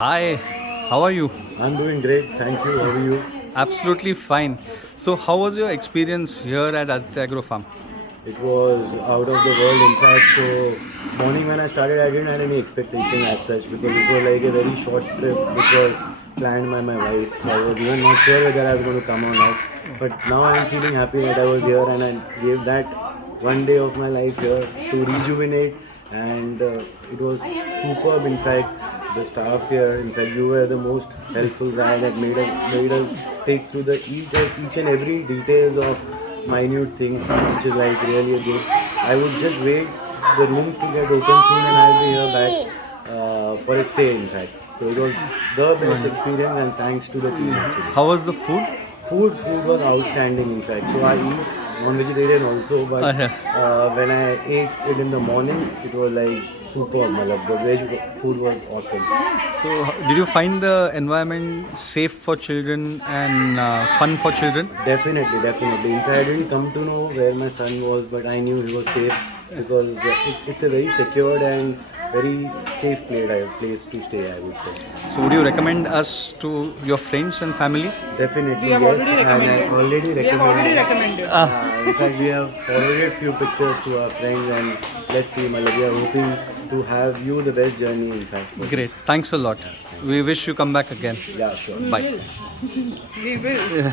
Hi, how are you? I'm doing great, thank you. How are you? Absolutely fine. So, how was your experience here at Aditya Agro Farm? It was out of the world, in fact. So, morning when I started, I didn't have any expectation as such because it was like a very short trip which was planned by my wife. So I was even not sure whether I was going to come or not. But now I'm feeling happy that I was here and I gave that one day of my life here to rejuvenate, and it was superb. In fact, the staff here, in fact, you were the most helpful guy that made us take through the each and every details of minute things, which is like really good. I would just wait the rooms to get open soon, and I'll be here back for a stay. In fact, so it was the best experience, and thanks to the team actually. How was the food? Food was outstanding. In fact, so I eat non-vegetarian also, but Yeah. when I ate it in the morning, it was like superb. Malab. The veg food was awesome. So, did you find the environment safe for children and fun for children? Definitely, definitely. In fact, I didn't come to know where my son was, but I knew he was safe because it's a very secured and very safe place to stay, I would say. So, would you recommend us to your friends and family? Definitely, We have yes, already and I recommended. already We have already recommended. recommended. In fact, we have forwarded few pictures to our friends, and let's see, Malab, we are hoping to have you the best journey, in fact. For Great. this. Thanks a lot. We wish you come back again. Yeah, sure. Bye. We will.